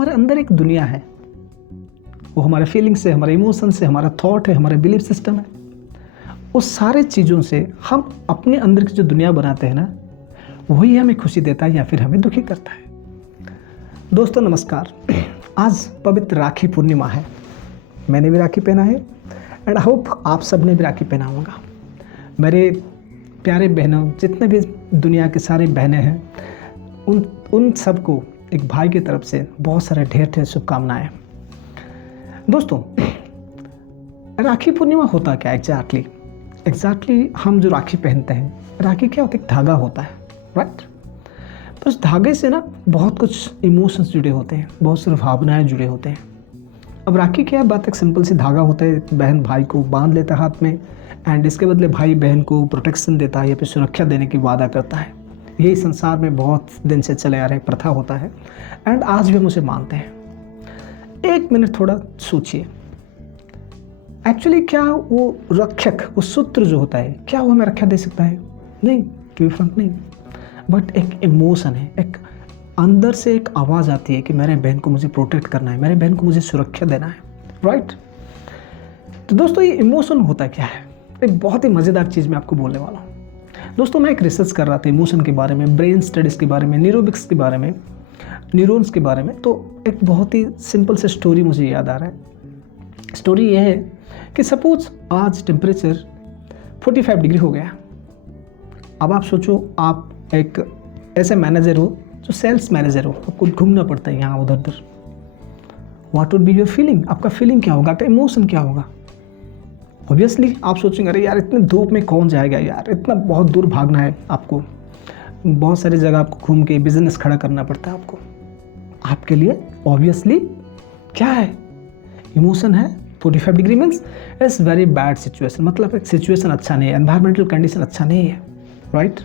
हमारे अंदर एक दुनिया है। वो हमारे फीलिंग्स से, हमारे इमोशन से, हमारा थॉट है, हमारे बिलीफ सिस्टम है। उस सारे चीज़ों से हम अपने अंदर की जो दुनिया बनाते हैं ना, वही हमें खुशी देता है या फिर हमें दुखी करता है। दोस्तों नमस्कार। आज पवित्र राखी पूर्णिमा है। मैंने भी राखी पहना है एंड आई होप आप सब ने भी राखी पहना होगा। मेरे प्यारे बहनों, जितने भी दुनिया के सारे बहनें हैं, उन सबको एक भाई की तरफ से बहुत सारे ढेर शुभकामनाएं। दोस्तों, राखी पूर्णिमा होता क्या एग्जैक्टली हम जो राखी पहनते हैं, राखी क्या होता है? एक धागा होता है, राइट? तो उस धागे से ना बहुत कुछ इमोशंस जुड़े होते हैं, बहुत सारी भावनाएं जुड़े होते हैं। अब राखी क्या है? बात एक सिंपल सी धागा होता है, बहन भाई को बांध लेता है हाथ में एंड इसके बदले भाई बहन को प्रोटेक्शन देता है या फिर सुरक्षा देने की वादा करता है। यही संसार में बहुत दिन से चले आ रहे प्रथा होता है एंड आज भी हम उसे मानते हैं। एक मिनट थोड़ा सोचिए, एक्चुअली क्या वो रक्षक, वो सूत्र जो होता है, क्या वो हमें रक्षा दे सकता है? नहीं, टू बी फ्रैंक नहीं। बट एक इमोशन है, एक अंदर से एक आवाज़ आती है कि मेरे बहन को मुझे प्रोटेक्ट करना है, मेरे बहन को मुझे सुरक्षा देना है, राइट? तो दोस्तों, ये इमोशन होता क्या है? एक बहुत ही मज़ेदार चीज़ मैं आपको बोलने वाला हूँ। दोस्तों, मैं एक रिसर्च कर रहा था इमोशन के बारे में, ब्रेन स्टडीज़ के बारे में, न्यूरोबिक्स के बारे में, न्यूरॉन्स के बारे में। तो एक बहुत ही सिंपल से स्टोरी मुझे याद आ रहा है। स्टोरी ये है कि सपोज आज टेम्परेचर 45 डिग्री हो गया। अब आप सोचो, आप एक ऐसे मैनेजर हो जो सेल्स मैनेजर हो, आपको घूमना पड़ता है यहाँ उधर उधर। What would be your feeling? आपका फीलिंग क्या होगा? आपका इमोशन क्या होगा? ऑब्वियसली आप सोचेंगे, अरे यार इतने धूप में कौन जाएगा यार, इतना बहुत दूर भागना है आपको, बहुत सारी जगह आपको घूम के बिजनेस खड़ा करना पड़ता है आपको। आपके लिए ऑब्वियसली क्या है? इमोशन है। 45 degree means it's very bad situation, मतलब एक सिचुएशन अच्छा नहीं है, एनवायरमेंटल कंडीशन अच्छा नहीं है, राइट?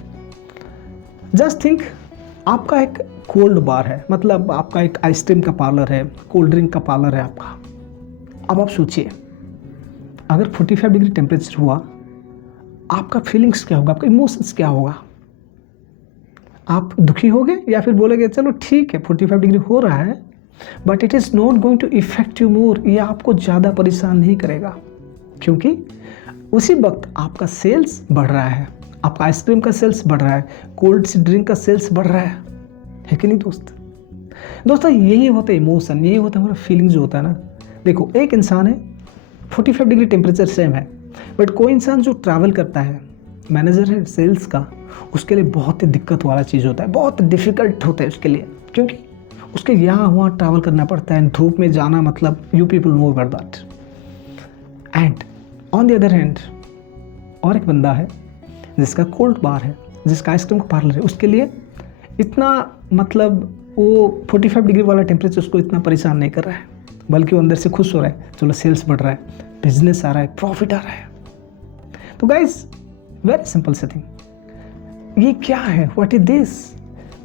जस्ट थिंक, आपका एक कोल्ड बार है, मतलब आपका एक आइसक्रीम का पार्लर है, कोल्ड ड्रिंक का पार्लर है आपका। अब आप सोचिए, अगर 45 डिग्री टेम्परेचर हुआ, आपका फीलिंग्स क्या होगा? आपका इमोशंस क्या होगा? आप दुखी होगे या फिर बोलेगे चलो ठीक है 45 डिग्री हो रहा है but it is not going to effect you more, ये आपको ज़्यादा परेशान नहीं करेगा, क्योंकि उसी वक्त आपका सेल्स बढ़ रहा है, आपका आइसक्रीम का सेल्स बढ़ रहा है, कोल्ड ड्रिंक का सेल्स बढ़ रहा है कि नहीं दोस्तों, यही होता है इमोशन, यही होता है हमारा फीलिंग जो होता है ना। देखो, एक इंसान है, 45 डिग्री टेम्परेचर सेम है, बट कोई इंसान जो ट्रैवल करता है, मैनेजर है सेल्स का, उसके लिए बहुत ही दिक्कत वाला चीज़ होता है, बहुत डिफ़िकल्ट होता है उसके लिए, क्योंकि उसके यहाँ वहाँ ट्रैवल करना पड़ता है, धूप में जाना, मतलब you people know about that. And on the other hand, और एक बंदा है जिसका कोल्ड बार है, जिसका आइसक्रीम का पार्लर है, उसके लिए इतना, मतलब वो 45 डिग्री वाला टेम्परेचर उसको इतना परेशान नहीं कर रहा है, बल्कि वो अंदर से खुश हो रहा है, चलो सेल्स बढ़ रहा है, बिजनेस आ रहा है, प्रॉफिट आ रहा है। तो गाइस, वेरी सिंपल से थिंग, ये क्या है? What is this?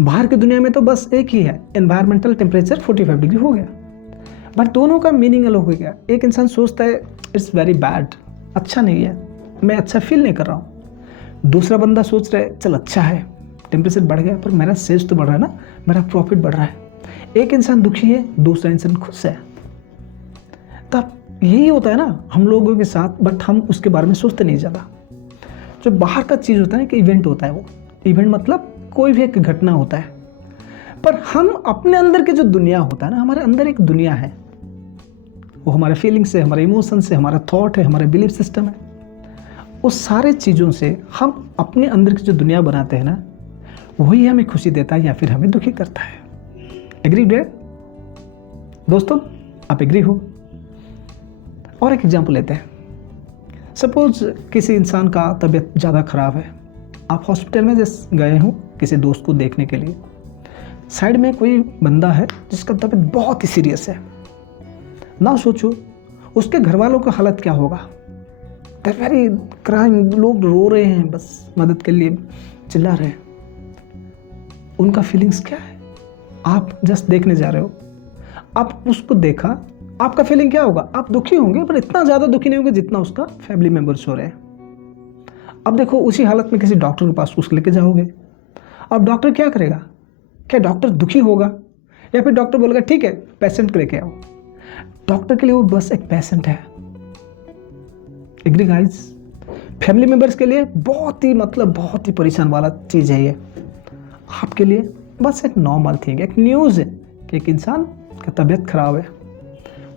बाहर की दुनिया में तो बस एक ही है, एनवायरमेंटल टेम्परेचर 45 डिग्री हो गया, बट दोनों का मीनिंग अलग हो गया। एक इंसान सोचता है इट्स वेरी बैड, अच्छा नहीं है, मैं अच्छा फील नहीं कर रहा हूँ। दूसरा बंदा सोच रहा है चल अच्छा है, टेम्परेचर बढ़ गया पर मेरा सेल्स तो बढ़ रहा है ना, मेरा प्रॉफिट बढ़ रहा है। एक इंसान दुखी है, दूसरा इंसान खुश है। तब यही होता है ना हम लोगों के साथ, बट हम उसके बारे में सोचते नहीं ज़्यादा। जो बाहर का चीज़ होता है ना, कि इवेंट होता है, वो इवेंट मतलब कोई भी एक घटना होता है, पर हम अपने अंदर की जो दुनिया होता है ना, हमारे अंदर एक दुनिया है, वो हमारे फीलिंग्स से, हमारे इमोशन से, हमारा थॉट है, हमारे बिलीफ सिस्टम है। उस सारे चीज़ों से हम अपने अंदर की जो दुनिया बनाते हैं ना, वही हमें खुशी देता है या फिर हमें दुखी करता है। एग्री डेट दोस्तों? आप एग्री हो? और एक एग्जाम्पल लेते हैं। सपोज किसी इंसान का तबीयत ज़्यादा ख़राब है, आप हॉस्पिटल में जैसे गए हो किसी दोस्त को देखने के लिए, साइड में कोई बंदा है जिसका तबीयत बहुत ही सीरियस है। ना सोचो उसके घर वालों का हालत क्या होगा। दे वेरी क्राइंग, लोग रो रहे हैं, बस मदद के लिए चिल्ला रहे हैं। उनका फीलिंग्स क्या है? आप जस्ट देखने जा रहे हो, आप उसको देखा, आपका फीलिंग क्या होगा? आप दुखी होंगे, पर इतना ज़्यादा दुखी नहीं होंगे जितना उसका फैमिली मेम्बर्स हो रहे हैं। अब देखो, उसी हालत में किसी डॉक्टर के पास उसको लेके जाओगे, अब डॉक्टर क्या करेगा? क्या डॉक्टर दुखी होगा या फिर डॉक्टर बोलेगा ठीक है पेशेंट को लेके आओ। डॉक्टर के लिए वो बस एक पेशेंट है। Agree guys? फैमिली मेंबर्स के लिए बहुत ही परेशान वाला चीज़ है ये। आपके लिए बस एक नॉर्मल थिंग, एक न्यूज़ है कि एक इंसान का तबीयत खराब है।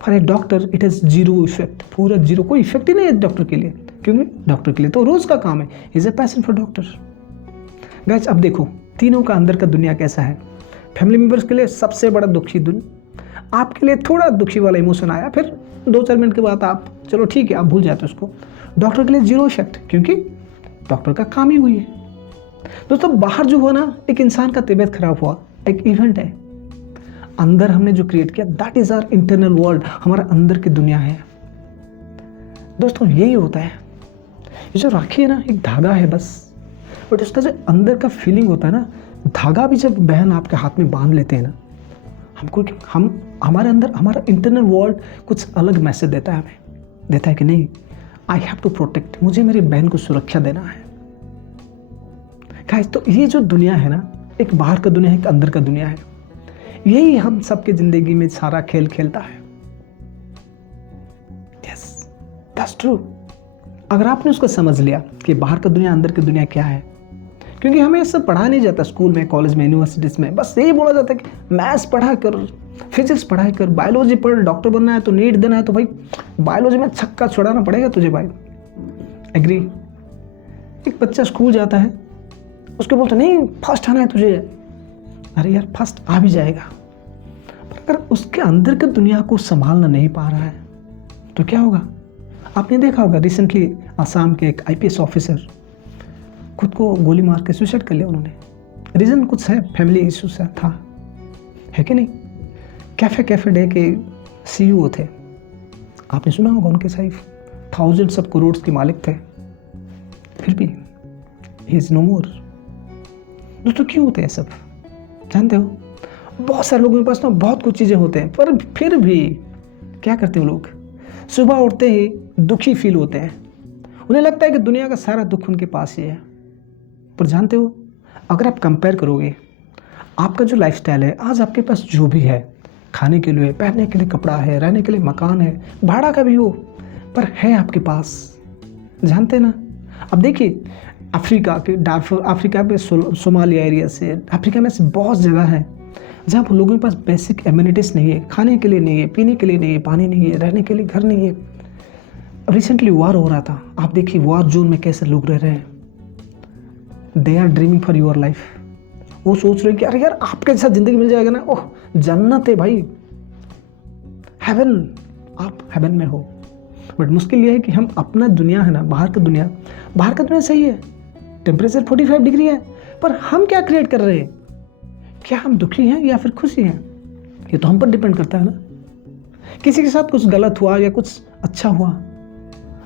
For a doctor it is zero effect, पूरा जीरो, कोई इफेक्ट ही नहीं है डॉक्टर के लिए, क्योंकि डॉक्टर के लिए तो रोज़ का काम है। Is a passion for doctor. Guys अब देखो तीनों का अंदर का दुनिया कैसा है। फैमिली मेंबर्स के लिए सबसे बड़ा दुखी आपके लिए थोड़ा दुखी वाला इमोशन आया, फिर 2-4 मिनट के बाद आप चलो ठीक है आप भूल जाते हो उसको। डॉक्टर के लिए जीरो इफेक्ट, क्योंकि डॉक्टर का काम ही वही है। दोस्तों बाहर जो हुआ ना, एक इंसान का तबीयत खराब हुआ, एक इवेंट है। अंदर हमने जो क्रिएट किया that is our internal world, हमारा अंदर की दुनिया है। दोस्तों यही होता है, ये जो राखी है ना एक धागा है बस, बट उसका जो अंदर का फीलिंग होता है ना, धागा भी जब बहन आपके हाथ में बांध लेते हैं ना, हमारे अंदर हमारा इंटरनल वर्ल्ड कुछ अलग मैसेज देता है, हमें देता है कि नहीं आई हैव टू प्रोटेक्ट, मुझे मेरी बहन को सुरक्षा देना है। गाइस तो ये जो दुनिया है ना, एक बाहर का दुनिया है, एक अंदर का दुनिया है। यही हम सबके जिंदगी में सारा खेल खेलता है। Yes that's true. अगर आपने उसको समझ लिया कि बाहर का दुनिया अंदर की दुनिया क्या है, क्योंकि हमें ये सब पढ़ा नहीं जाता स्कूल में, कॉलेज में, यूनिवर्सिटीज में। बस यही बोला जाता है कि मैथ्स पढ़ा कर, फिजिक्स पढ़ाई कर, बायोलॉजी पढ़, डॉक्टर बनना है तो नीट देना है तो भाई बायोलॉजी में छक्का छुड़ाना पड़ेगा तुझे भाई। एग्री? एक बच्चा स्कूल जाता है, उसके बोलते नहीं फर्स्ट आना है तुझे। अरे यार फर्स्ट आ भी जाएगा, पर अगर उसके अंदर की दुनिया को संभालना नहीं पा रहा है तो क्या होगा? आपने देखा होगा रिसेंटली आसाम के एक IPS ऑफिसर खुद को गोली मार के सुसाइड कर लिया उन्होंने। रीज़न कुछ है, फैमिली इशू से था, है कि नहीं? कैफे डे के CEO थे, आपने सुना होगा उनके साइफ थाउजेंड्स ऑफ करोड़ के मालिक थे, फिर भी ही इज नो मोर। दोस्तों क्यों होते हैं सब जानते हो? बहुत सारे लोगों के पास ना बहुत कुछ चीज़ें होते हैं, पर फिर भी क्या करते हैं लोग? सुबह उठते ही दुखी फील होते हैं, उन्हें लगता है कि दुनिया का सारा दुख उनके पास ही है। पर जानते हो अगर आप कंपेयर करोगे आपका जो लाइफस्टाइल है, आज आपके पास जो भी है, खाने के लिए, पहनने के लिए कपड़ा है, रहने के लिए मकान है, भाड़ा का भी हो, पर है आपके पास, जानते ना? अब देखिए अफ्रीका के डार्फर, अफ्रीका में सोमालिया एरिया से, अफ्रीका में से बहुत जगह है जहाँ पर लोगों के पास बेसिक एम्यूनिटीज़ नहीं है, खाने के लिए नहीं है, पीने के लिए नहीं है, पानी नहीं है, रहने के लिए घर नहीं है। रिसेंटली वॉर हो रहा था, आप देखिए वॉर जोन में कैसे लोग रह रहे हैं। They are dreaming for your life, वो सोच रहे हैं कि अरे यार आपके साथ ज़िंदगी मिल जाएगा ना, ओह जन्नत है भाई, हेवन, आप हेवन में हो। बट मुश्किल ये है कि हम अपना दुनिया है ना, बाहर का दुनिया सही है, टेम्परेचर 45 डिग्री है, पर हम क्या क्रिएट कर रहे हैं? क्या हम दुखी हैं या फिर खुशी हैं? ये तो हम पर डिपेंड करता है ना। किसी के साथ कुछ गलत हुआ या कुछ अच्छा हुआ,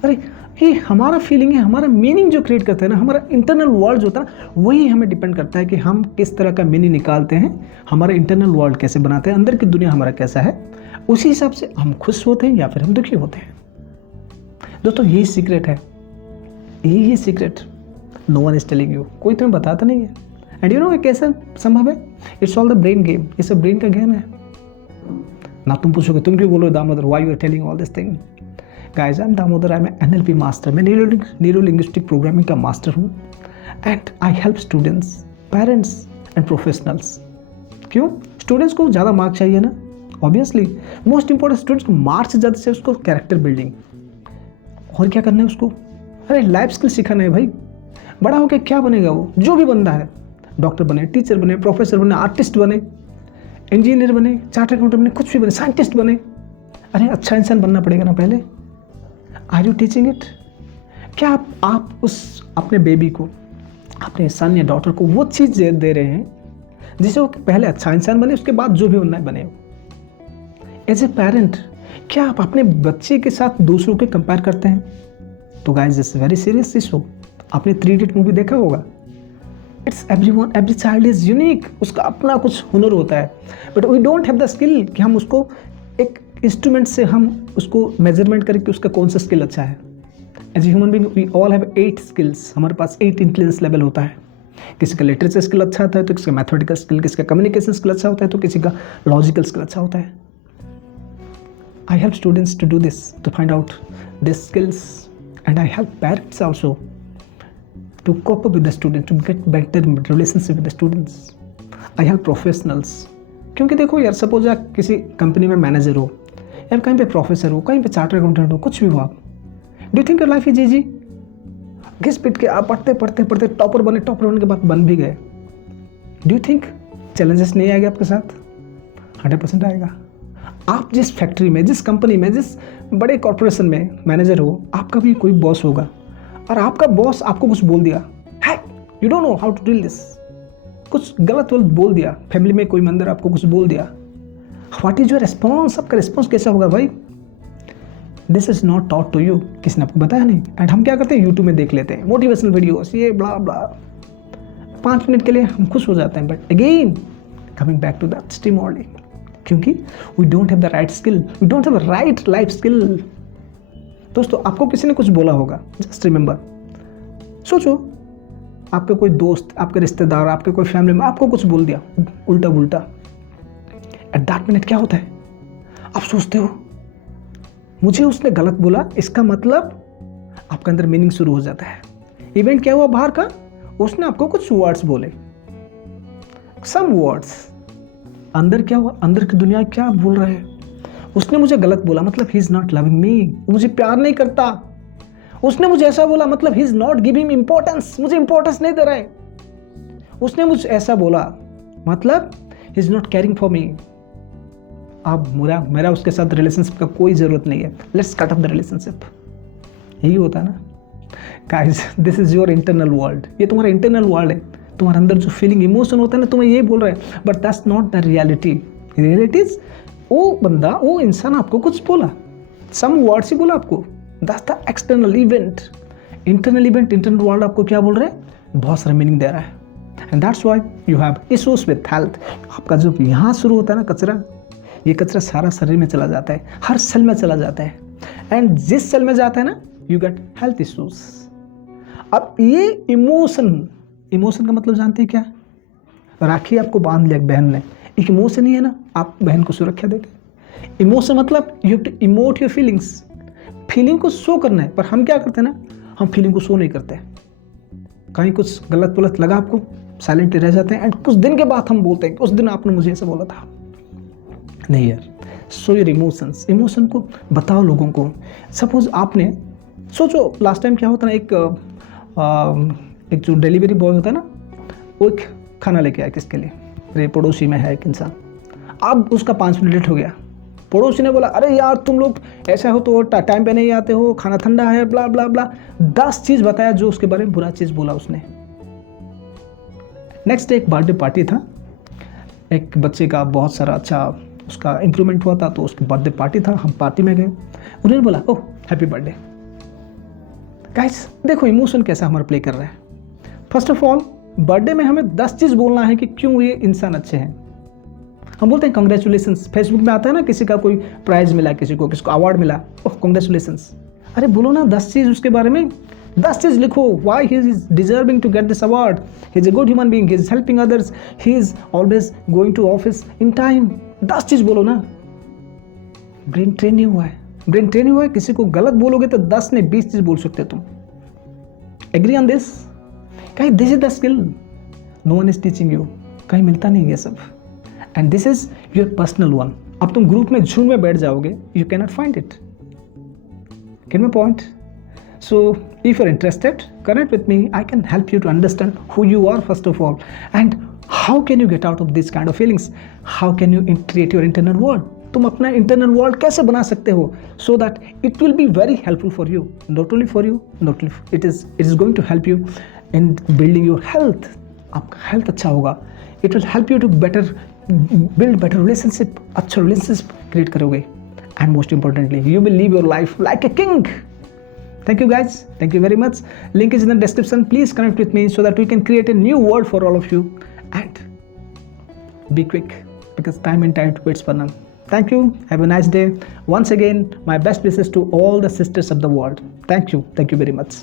अरे ये हमारा फीलिंग है, हमारा मीनिंग जो क्रिएट करते हैं ना, हमारा इंटरनल वर्ल्ड जो होता है ना, वही हमें डिपेंड करता है कि हम किस तरह का मीनिंग निकालते हैं, हमारा इंटरनल वर्ल्ड कैसे बनाते हैं, अंदर की दुनिया हमारा कैसा है, उसी हिसाब से हम खुश होते हैं या फिर हम दुखी होते हैं। दोस्तों यही सीक्रेट है, यही secret no one is telling you, कोई तुम्हें बताता नहीं है। एंड यू नो ये कैसे संभव है? It's all the brain game, ये सब ब्रेन का गेम है ना। तुम पूछोगे तुम क्यों बोल रहे हो Damodar, why you are telling all this thing? Guys I am Damodar, I am NLP master, मैं न्यूरो लिंग्विस्टिक प्रोग्रामिंग का मास्टर हूँ and I help students, parents and professionals. क्यों? स्टूडेंट्स को ज़्यादा मार्क चाहिए ना, ऑब्वियसली मोस्ट इंपॉर्टेंट स्टूडेंट्स को marks से ज़्यादा से उसको कैरेक्टर बिल्डिंग, और क्या करना है उसको? अरे लाइफ स्किल सिखाना है भाई। बड़ा होकर क्या बनेगा वो? जो भी बनना है, डॉक्टर बने, टीचर बने, प्रोफेसर बने, आर्टिस्ट बने, इंजीनियर बने, चार्टर्ड अकाउंटेंट बने, कुछ भी बने, साइंटिस्ट बने। अरे अच्छा इंसान बनना पड़ेगा ना पहले। Are you teaching it? क्या आप उस अपने बेबी को, अपने सन या डॉटर को वो चीज़ दे रहे हैं जिसे वो पहले अच्छा इंसान बने, उसके बाद जो भी बनना है बने? एज ए पेरेंट क्या आप अपने बच्चे के साथ दूसरों के कंपेयर करते हैं? तो guys it's very serious issue. आपने 3 इडियट मूवी देखा होगा। It's every child is unique, उसका अपना कुछ हुनर होता है, but we don't have the skill कि हम उसको एक इंस्ट्रूमेंट से हम उसको मेजरमेंट करें कि उसका कौन सा स्किल अच्छा है। As a human being we all have 8 skills, हमारे पास 8 इंटेलिजेंस लेवल होता है। किसी का लिटरेचर स्किल अच्छा होता है तो किसी का मैथमेटिकल स्किल, किसी का कम्युनिकेशन स्किल अच्छा होता है तो किसी का लॉजिकल स्किल अच्छा होता है. I help students to do this, to find out these skills, and I help parents also to cope up with the students, to get better relationship with the students. I help professionals. क्योंकि देखो यार, suppose आप किसी company में manager हो या कहीं पे प्रोफेसर हो, कहीं पे चार्टर अकाउंटेंट हो, कुछ भी हो आप, do think your life is easy? घिस पिट के आप पढ़ते पढ़ते पढ़ते टॉपर बने के बाद बन भी गए, डू यू थिंक चैलेंजेस नहीं आएगा आपके साथ? 100% आएगा. आप जिस फैक्ट्री में, जिस कंपनी में, जिस बड़े कॉर्पोरेशन में मैनेजर हो, आपका भी कोई बॉस होगा और आपका बॉस आपको कुछ बोल दिया, है you don't know how to deal this, कुछ गलत बोल दिया, फैमिली में कोई मेंबर आपको कुछ बोल दिया, व्हाट इज योर रिस्पॉन्स? आपका रिस्पॉन्स कैसा होगा भाई? This is not taught to you, किसी ने आपको बताया नहीं. एंड हम क्या करते हैं, यूट्यूब में देख लेते हैं मोटिवेशनल वीडियोस, ये ब्ला ब्ला, 5 मिनट के लिए हम खुश हो जाते हैं, but again coming back to that steam only, क्योंकि we don't have the right skill, we don't have right life skill. दोस्तों, आपको किसी ने कुछ बोला होगा, जस्ट रिमेंबर, सोचो आपके कोई दोस्त, आपके रिश्तेदार, आपके कोई फैमिली में आपको कुछ बोल दिया उल्टा पुल्टा, एट दैट मिनट क्या होता है? आप सोचते हो मुझे उसने गलत बोला, इसका मतलब आपके अंदर मीनिंग शुरू हो जाता है. इवेंट क्या हुआ बाहर का, उसने आपको कुछ वर्ड्स बोले, सम वर्ड्स. अंदर क्या हुआ, अंदर की दुनिया क्या बोल रहा है, उसने मुझे गलत बोला मतलब he is not loving me, मुझे प्यार नहीं करता. उसने मुझे ऐसा बोला मतलब he is not giving importance, मुझे इंपॉर्टेंस नहीं दे रहा है. उसने मुझे ऐसा बोला मतलब he is not caring for me. अब मेरा उसके साथ रिलेशनशिप का कोई ज़रूरत नहीं है, let's cut off the relationship. यही होता है ना guys, this is your internal world, ये तुम्हारा इंटरनल वर्ल्ड है. तुम्हारे अंदर जो फीलिंग, इमोशन होता है ना, तुम्हें ये बोल रहा है, but that's not the reality. Reality is वो बंदा, वो इंसान आपको कुछ बोला, सम वर्ड्स ही बोला आपको, that's the external event. Internal event, internal world आपको क्या बोल रहे हैं, बहुत सारा मीनिंग दे रहा है. And that's why you have issues with health. आपका जो यहाँ शुरू होता है ना कचरा, ये कचरा सारा शरीर में चला जाता है, हर सेल में चला जाता है, एंड जिस सेल में जाता है ना, यू गेट हेल्थ इश्यूज. अब ये इमोशन का मतलब जानते हैं क्या? राखी आपको बांध लिया बहन ने, एक इमोशन ही है ना, आप बहन को सुरक्षा देते. इमोशन मतलब you have to emote your feelings, feeling को शो करना है. पर हम क्या करते हैं ना, हम फीलिंग को शो नहीं करते. कहीं कुछ गलत लगा आपको, साइलेंट रह जाते हैं, एंड कुछ दिन के बाद हम बोलते हैं उस दिन आपने मुझे ऐसा बोला था. नहीं यार, सो योर इमोशंस, इमोशन को बताओ लोगों को. सपोज आपने सोचो लास्ट टाइम क्या होता ना, एक जो डिलीवरी बॉय होता है ना, वो एक खाना लेके आया किसके लिए, मेरे पड़ोसी में है एक इंसान. अब उसका 5 मिनट लेट हो गया, पड़ोसी ने बोला अरे यार तुम लोग ऐसा हो तो टाइम पे नहीं आते हो, खाना ठंडा है, ब्ला ब्ला ब्ला, 10 चीज़ बताया जो उसके बारे में बुरा चीज़ बोला उसने. नेक्स्ट डे एक बर्थडे पार्टी था, एक बच्चे का बहुत सारा अच्छा उसका इम्प्रूवमेंट हुआ था, तो उसकी बर्थडे पार्टी था, हम पार्टी में गए. उन्होंने बोला ओह हैप्पी बर्थडे. गाइस देखो इमोशन कैसा हमारा प्ले कर रहा है. फर्स्ट ऑफ ऑल बर्थडे में हमें 10 चीज़ बोलना है कि क्यों ये इंसान अच्छे हैं. हम बोलते हैं कंग्रेचुलेशंस, फेसबुक में आता है ना, किसी का कोई प्राइज मिला, किसी को अवार्ड मिला, ओह कंग्रेचुलेशंस. अरे बोलो ना 10 चीज़ उसके बारे में, 10 चीज़ लिखो. Why he is deserving to get this award, he is a good human being, he is helping others, he is always going to office in time. 10 चीज़ बोलो ना. ब्रेन ट्रेन नहीं हुआ है, ब्रेन ट्रेन हुआ है. किसी को गलत बोलोगे तो 10 ने 20 चीज़ बोल सकते तुम. Agree on this? कहीं this is the skill, no one is teaching you, कहीं मिलता नहीं ये सब. And this is your personal one. अब तुम ग्रुप में झुंड में बैठ जाओगे, you can not find it. Get my point? So if you're interested, connect with me. I can help you to understand who you are first of all, and how can you get out of these kind of feelings. How can you create your internal world. तुम अपना internal world कैसे बना सकते हो, so that it will be very helpful for you, not only for you, not only it is going to help you in building your health. आपका health अच्छा होगा, it will help you to build better relationship, अच्छा relationship create करोगे, and most importantly you will live your life like a king. Thank you guys, thank you very much. Link is in the description. Please connect with me so that we can create a new world for all of you, and be quick because time and tide waits for none. Thank you, have a nice day. Once again, my best wishes to all the sisters of the world. Thank you very much.